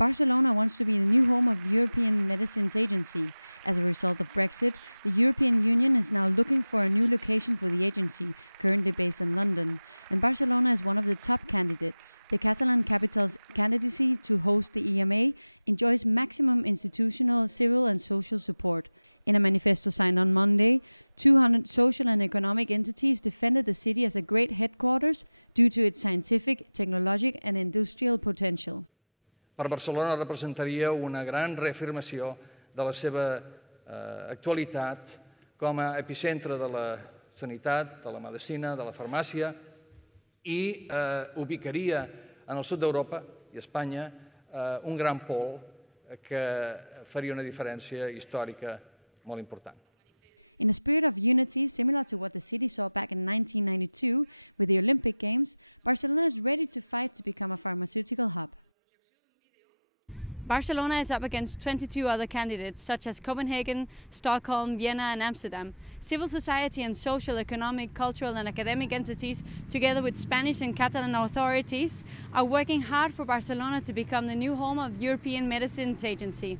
Barcelona wants to be the new home of the European Medicines Agency. As a result of Brexit, the European Union is now looking for a new location for the agency, currently based in London, and Barcelona is one of the top candidates. The Catalan capital's candidacy to host the EMA enjoys maximum institutional, civil and social support. In a manifesto signed on Monday, 200 social and economic entities defended the city as a great headquarters due to its scientific, technological and industrial potential. Per Barcelona representaria una gran reafirmació de la seva actualitat com a epicentre de la sanitat, de la medicina, de la farmàcia i ubicaria en el sud d'Europa i Espanya un gran pol que faria una diferència històrica molt important. In a spirit of unity, similar to what the city saw back in 1992 with the Olympic Games, Barcelona is ready to fight to become a pharmaceutical hub. Barcelona is up against 22 other candidates, such as Copenhagen, Stockholm, Vienna and Amsterdam. Civil society and social, economic, cultural and academic entities, together with Spanish and Catalan authorities, are working hard for Barcelona to become the new home of the European Medicines Agency.